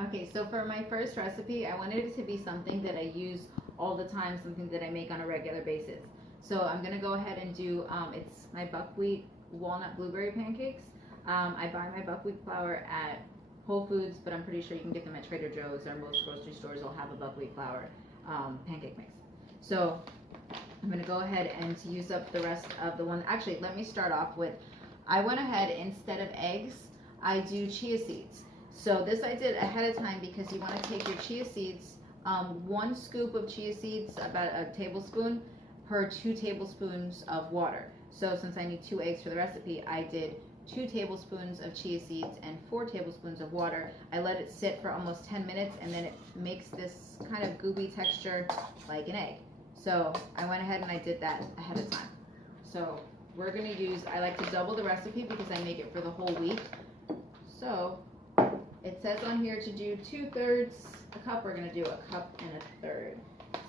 Okay, so for my first recipe, I wanted it to be something that I use all the time, something that I make on a regular basis. So I'm gonna go ahead and do, it's my buckwheat walnut blueberry pancakes. I buy my buckwheat flour at Whole Foods, but I'm pretty sure you can get them at Trader Joe's or most grocery stores will have a buckwheat flour pancake mix. So I'm gonna go ahead and use up the rest of the one. Actually, let me start off with, I went ahead, instead of eggs, I do chia seeds. So this I did ahead of time because you want to take your chia seeds, 1 scoop of chia seeds, about a tablespoon per 2 tablespoons of water. So since I need 2 eggs for the recipe, I did 2 tablespoons of chia seeds and 4 tablespoons of water. I let it sit for almost 10 minutes and then it makes this kind of gooey texture like an egg. So I went ahead and I did that ahead of time. So we're gonna use, I like to double the recipe because I make it for the whole week. So it says on here to do 2/3 a cup. We're gonna do 1 cup and 1/3.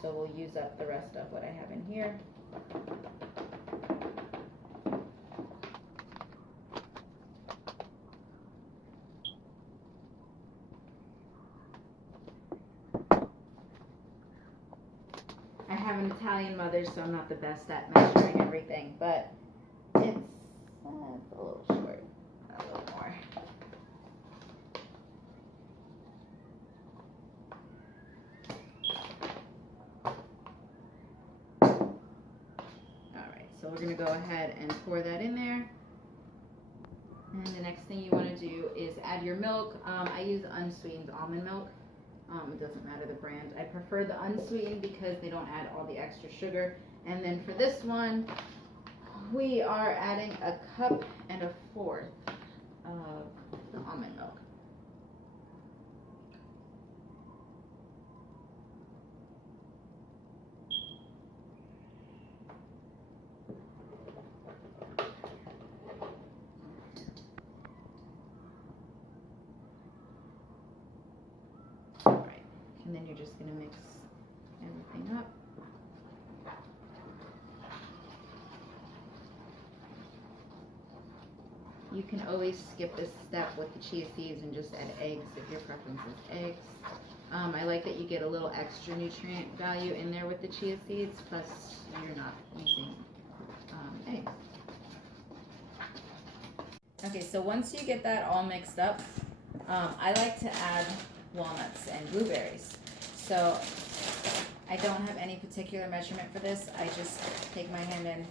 So we'll use up the rest of what I have in here. I have an Italian mother, so I'm not the best at measuring everything, but it's a little short, a little more. So we're going to go ahead and pour that in there. And the next thing you want to do is add your milk. I use unsweetened almond milk. It doesn't matter the brand. I prefer the unsweetened because they don't add all the extra sugar. And then for this one, we are adding 1 cup and 1/4 of the almond milk. And then you're just going to mix everything up. You can always skip this step with the chia seeds and just add eggs if your preference is eggs. I like that you get a little extra nutrient value in there with the chia seeds, plus you're not using eggs. Okay, so once you get that all mixed up, I like to add walnuts and blueberries. So I don't have any particular measurement for this. I just take my hand in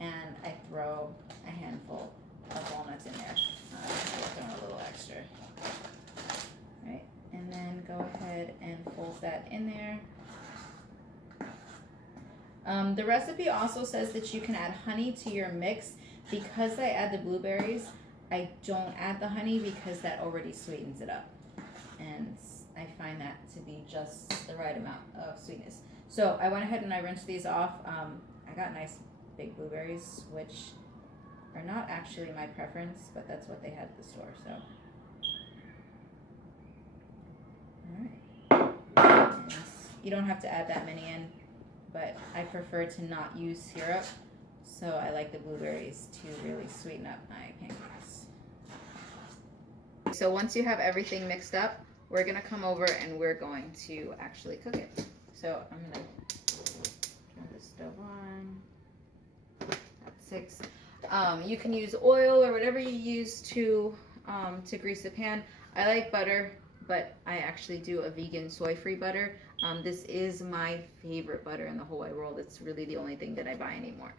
and I throw a handful of walnuts in there. Throwing a little extra. Right, and then go ahead and fold that in there. The recipe also says that you can add honey to your mix. Because I add the blueberries, I don't add the honey because that already sweetens it up. And I find that to be just the right amount of sweetness. So I went ahead and I rinsed these off. I got nice big blueberries, which are not actually my preference, but that's what they had at the store. So, all right. And you don't have to add that many in, but I prefer to not use syrup. So I like the blueberries to really sweeten up my pancakes. So once you have everything mixed up, we're gonna come over and we're going to actually cook it. So I'm gonna turn the stove on. That's 6. You can use oil or whatever you use to grease the pan. I like butter, but I actually do a vegan soy-free butter. This is my favorite butter in the whole wide world. It's really the only thing that I buy anymore.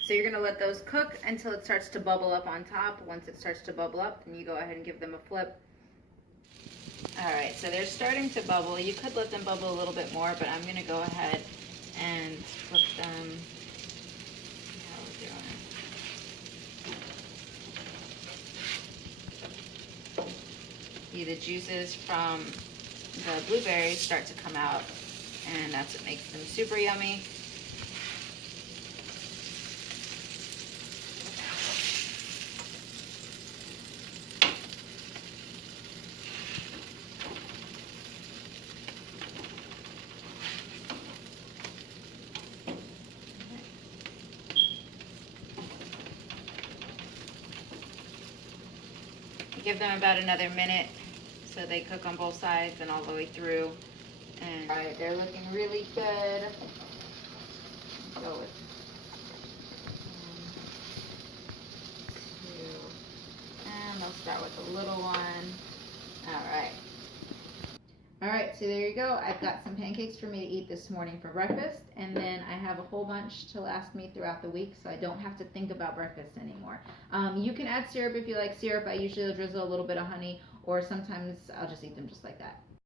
So you're gonna let those cook until it starts to bubble up on top. Once it starts to bubble up, then you go ahead and give them a flip. All right, so they're starting to bubble. You could let them bubble a little bit more, but I'm gonna go ahead and flip them. How we're doing. See the juices from the blueberries start to come out, and that's what makes them super yummy. Give them about another minute so they cook on both sides and all the way through. And all right, they're looking really good. Go with 1, 2, and I'll start with the little one. All right. All right, so there you go. I've got some pancakes for me to eat this morning for breakfast, and then I have a whole bunch to last me throughout the week, so I don't have to think about breakfast anymore. You can add syrup if you like syrup. I usually drizzle a little bit of honey, or sometimes I'll just eat them just like that.